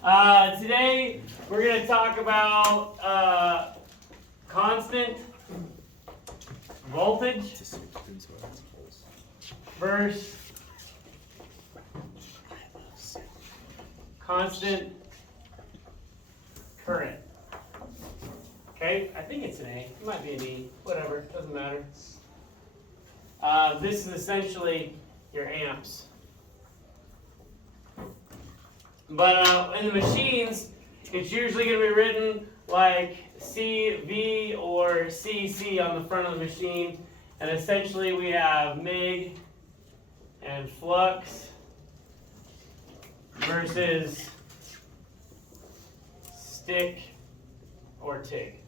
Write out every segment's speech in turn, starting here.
Today we're going to talk about constant voltage versus constant current. Okay, I think it's an A. It might be an E. Whatever, doesn't matter. This is essentially your amps. But in the machines, it's usually going to be written like CV or CC on the front of the machine. And essentially we have MIG and flux versus stick or TIG.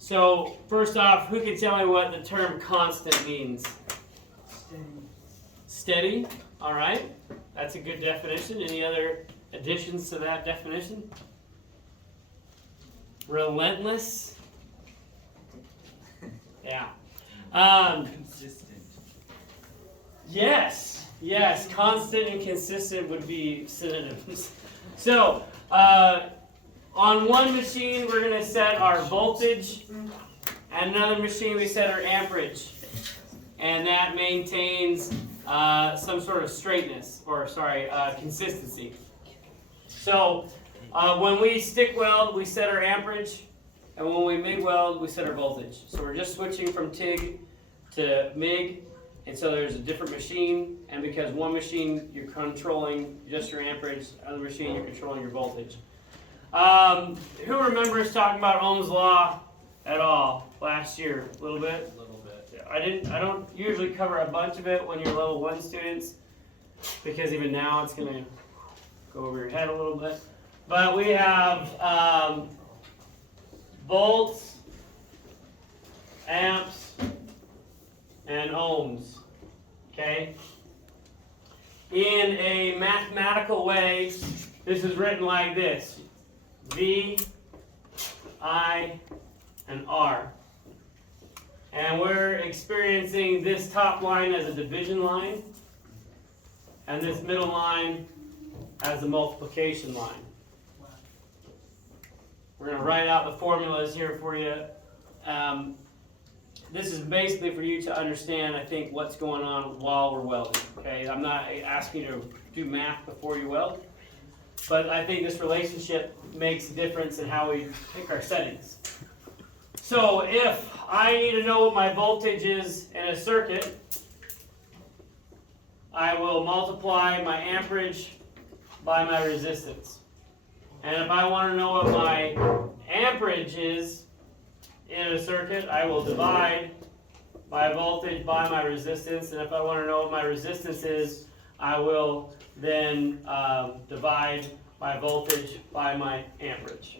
So first off, who can tell me what the term constant means? Steady. All right. That's a good definition. Any other additions to that definition? Relentless. Yeah. Consistent. Yes. Yes. Constant and consistent would be synonyms. So, on one machine, we're going to set our voltage, and another machine, we set our amperage, and that maintains some sort of straightness, or consistency. So, when we stick weld, we set our amperage, and when we MIG weld, we set our voltage. So we're just switching from TIG to MIG, and so there's a different machine, and because one machine you're controlling just your amperage, other machine you're controlling your voltage. Who remembers talking about Ohms Law at all last year? A little bit? A little bit. Yeah, I don't usually cover a bunch of it when you're level 1 students, because even now it's going to go over your head a little bit. But we have volts, amps, and ohms. Okay? In a mathematical way, this is written like this: V, I, and R. And we're experiencing this top line as a division line, and this middle line as a multiplication line. We're going to write out the formulas here for you. This is basically for you to understand, I think, what's going on while we're welding. Okay, I'm not asking you to do math before you weld, but I think this relationship makes a difference in how we pick our settings. So if I need to know what my voltage is in a circuit, I will multiply my amperage by my resistance. And if I want to know what my amperage is in a circuit, I will divide my voltage by my resistance. And if I want to know what my resistance is, I will then divide my voltage by my amperage.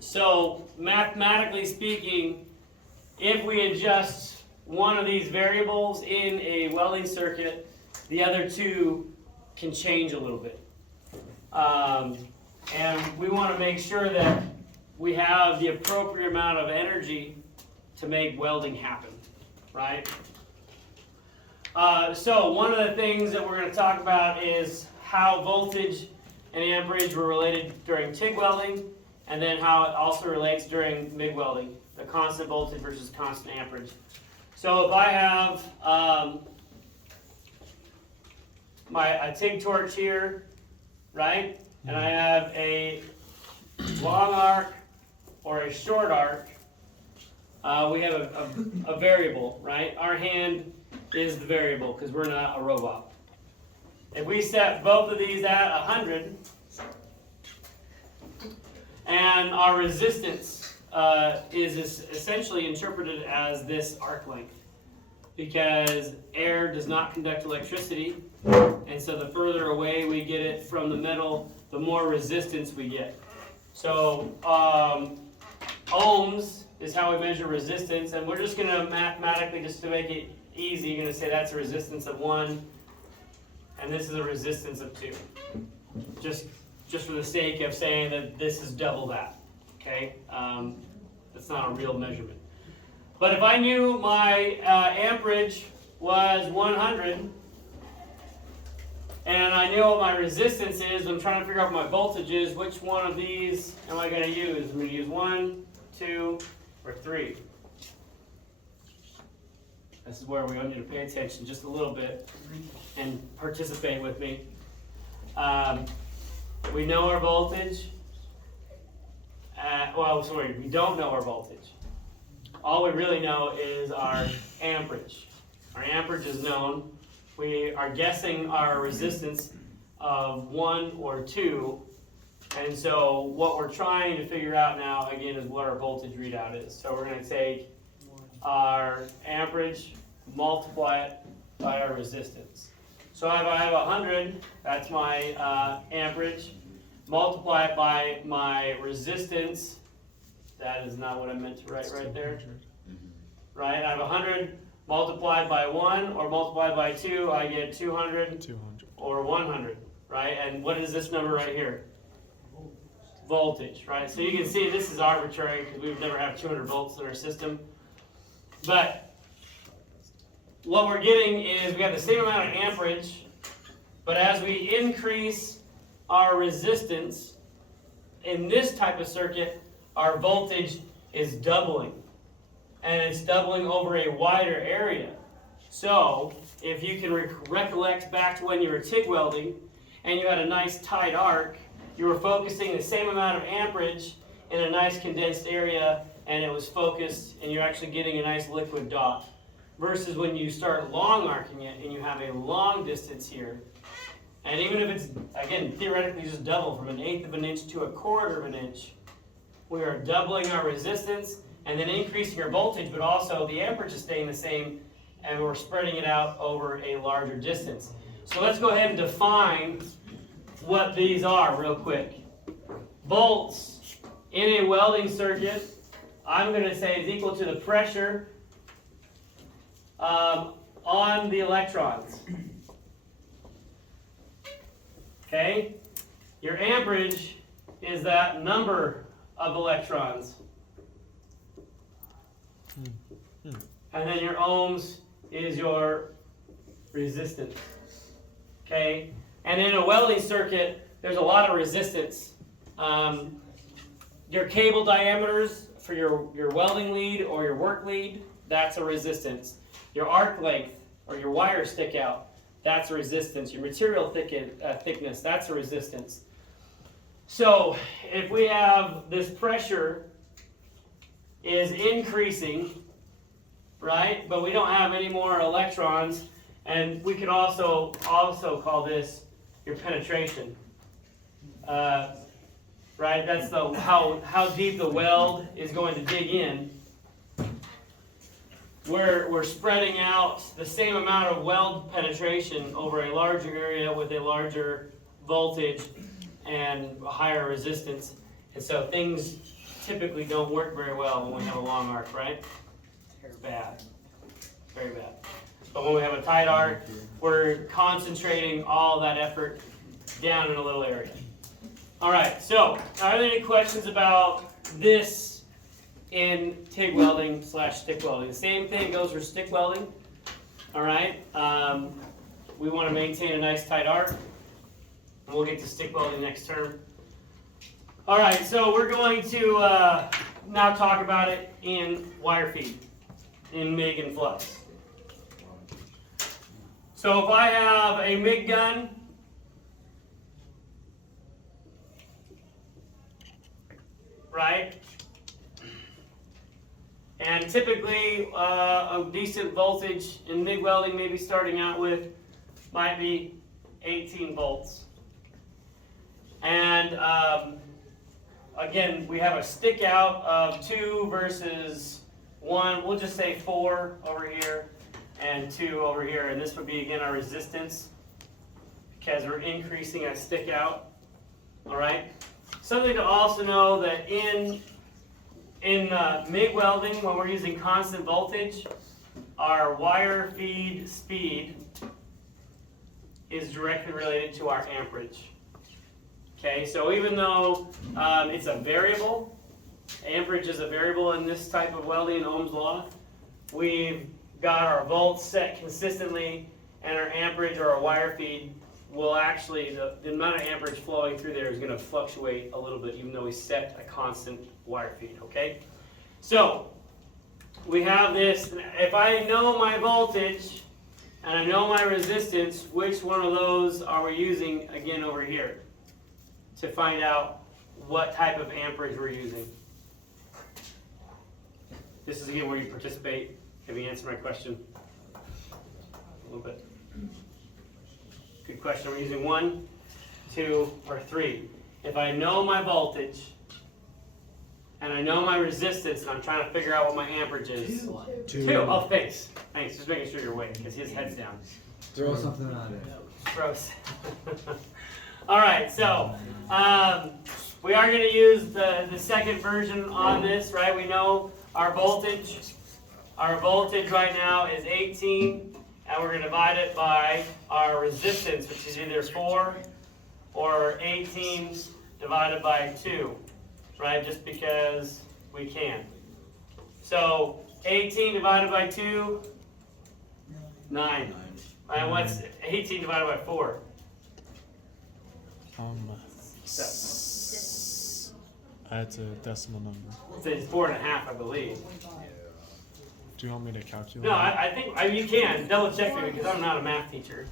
So, mathematically speaking, if we adjust one of these variables in a welding circuit, the other two can change a little bit. And we want to make sure that we have the appropriate amount of energy to make welding happen, right? So one of the things that we're going to talk about is how voltage and amperage were related during TIG welding, and then how it also relates during MIG welding, the constant voltage versus constant amperage. So if I have a TIG torch here, right, and I have a long arc or a short arc, we have a variable, right? Our hand is the variable because we're not a robot. If we set both of these at 100, and our resistance is essentially interpreted as this arc length, because air does not conduct electricity, and so the further away we get it from the metal, the more resistance we get. So ohms is how we measure resistance, and we're just going to mathematically, just to make it easy, you're going to say that's a resistance of 1, and this is a resistance of 2. Just for the sake of saying that this is double that, okay? That's not a real measurement. But if I knew my amperage was 100 and I know what my resistance is, I'm trying to figure out what my voltage is, which one of these am I going to use? I'm going to use 1, 2, or 3. This is where we want you to pay attention just a little bit and participate with me. We know our voltage. We don't know our voltage. All we really know is our amperage. Our amperage is known. We are guessing our resistance of 1 or 2. And so what we're trying to figure out now, again, is what our voltage readout is. So we're going to take our amperage, multiply it by our resistance. So if I have 100, that's my amperage, multiply it by my resistance. That is not what I meant to write right there. Right? I have 100 multiplied by 1 or multiplied by 2, I get 200 or 100. Right? And what is this number right here? Voltage. Right? So you can see this is arbitrary because we would never have 200 volts in our system. But what we're getting is we have the same amount of amperage, but as we increase our resistance in this type of circuit, our voltage is doubling. And it's doubling over a wider area. So, if you can recollect back to when you were TIG welding and you had a nice tight arc, you were focusing the same amount of amperage in a nice condensed area, and it was focused, and you're actually getting a nice liquid dot. Versus when you start long arcing it and you have a long distance here, and even if it's, again, theoretically just double from 1/8 of an inch to 1/4 of an inch, we are doubling our resistance and then increasing our voltage, but also the amperage is staying the same, and we're spreading it out over a larger distance. So let's go ahead and define what these are real quick. Volts in a welding circuit, I'm going to say is equal to the pressure on the electrons. Okay? Your amperage is that number of electrons. And then your ohms is your resistance. Okay? And in a welding circuit, there's a lot of resistance. Your cable diameters for your welding lead or your work lead, that's a resistance. Your arc length or your wire stick out, that's a resistance. Your material thickness, that's a resistance. So if we have this pressure is increasing, right, but we don't have any more electrons, and we could also call this your penetration. Right, that's how deep the weld is going to dig in. We're spreading out the same amount of weld penetration over a larger area with a larger voltage and a higher resistance. And so things typically don't work very well when we have a long arc, right? It's bad. Very bad. But when we have a tight arc, we're concentrating all that effort down in a little area. All right, so are there any questions about this in TIG welding / stick welding? The same thing goes for stick welding. All right, we want to maintain a nice tight arc, and we'll get to stick welding next term. All right, so we're going to now talk about it in wire feed, in MIG and flux. So if I have a MIG gun, right? And typically, a decent voltage in MIG welding, maybe starting out with, might be 18 volts. And again, we have a stick out of 2 versus 1. We'll just say 4 over here and 2 over here. And this would be, again, our resistance because we're increasing that stick out. All right? Something to also know that in MIG welding, when we're using constant voltage, our wire feed speed is directly related to our amperage. Okay, so even though it's a variable, amperage is a variable in this type of welding in Ohm's Law, we've got our volts set consistently and our amperage or our wire feed will actually, the amount of amperage flowing through there is going to fluctuate a little bit, even though we set a constant wire feed, okay? So, we have this, if I know my voltage, and I know my resistance, which one of those are we using again over here? To find out what type of amperage we're using. This is again where you participate. Have you answered my question? A little bit. Good question. We're using 1, 2, or 3. If I know my voltage and I know my resistance and I'm trying to figure out what my amperage is. 2. Oh, thanks. Thanks. Just making sure you're awake because his head's down. Throw something on it. Gross. All right. So we are going to use the second version on this, right? We know our voltage. Our voltage right now is 18. And we're going to divide it by our resistance, which is either 4 or 18 divided by 2, right? Just because we can. So 18 divided by 2, 9. Right? What's 18 divided by 4? That's a decimal number. It's 4.5, I believe. Do you want me to calculate? No, I think you can. Double check me because I'm not a math teacher.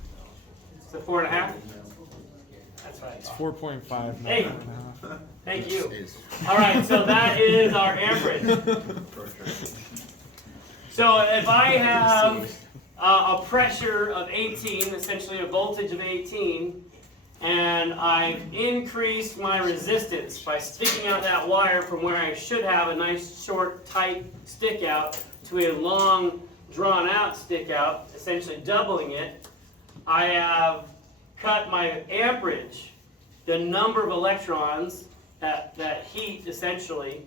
It's a 4.5? That's right. It's 4.5, not Hey. 4.5. Thank you. All right, so that is our amperage. So if I have a pressure of 18, essentially a voltage of 18, and I've increased my resistance by sticking out that wire from where I should have a nice short tight stick out to a long drawn out stick out, essentially doubling it, I have cut my amperage, the number of electrons that heat essentially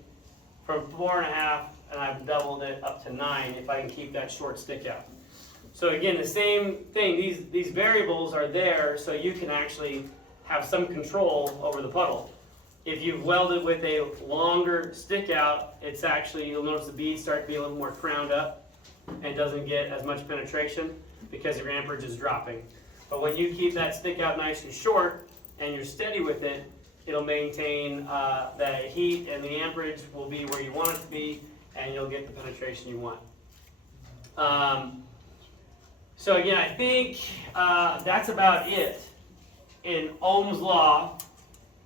from 4.5, and I've doubled it up to 9 if I can keep that short stick out. So again, the same thing, these variables are there so you can actually have some control over the puddle. If you've welded with a longer stick out, it's actually, you'll notice the beads start to be a little more crowned up and doesn't get as much penetration because your amperage is dropping. But when you keep that stick out nice and short and you're steady with it, it'll maintain that heat and the amperage will be where you want it to be and you'll get the penetration you want. So again, I think that's about it in Ohm's Law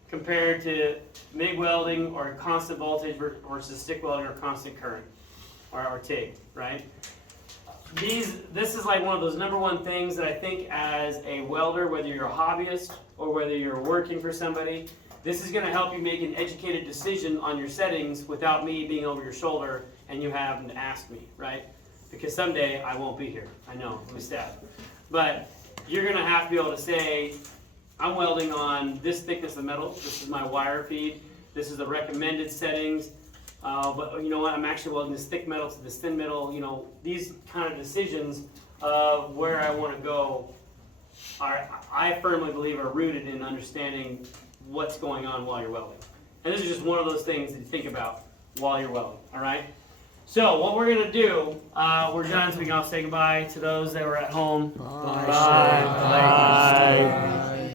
compared to MIG welding or constant voltage versus stick welding or constant current or TIG, right? This is like one of those #1 things that I think as a welder, whether you're a hobbyist or whether you're working for somebody, this is going to help you make an educated decision on your settings without me being over your shoulder and you having to ask me, right? Because someday I won't be here. I know, I'm a staff. But you're going to have to be able to say, I'm welding on this thickness of metal. This is my wire feed. This is the recommended settings. But you know what? I'm actually welding this thick metal to this thin metal. You know, these kind of decisions of where I want to go I firmly believe are rooted in understanding what's going on while you're welding. And this is just one of those things that you think about while you're welding, all right? So what we're going to do, we're done, so we can all say goodbye to those that were at home. Bye. Bye. Bye.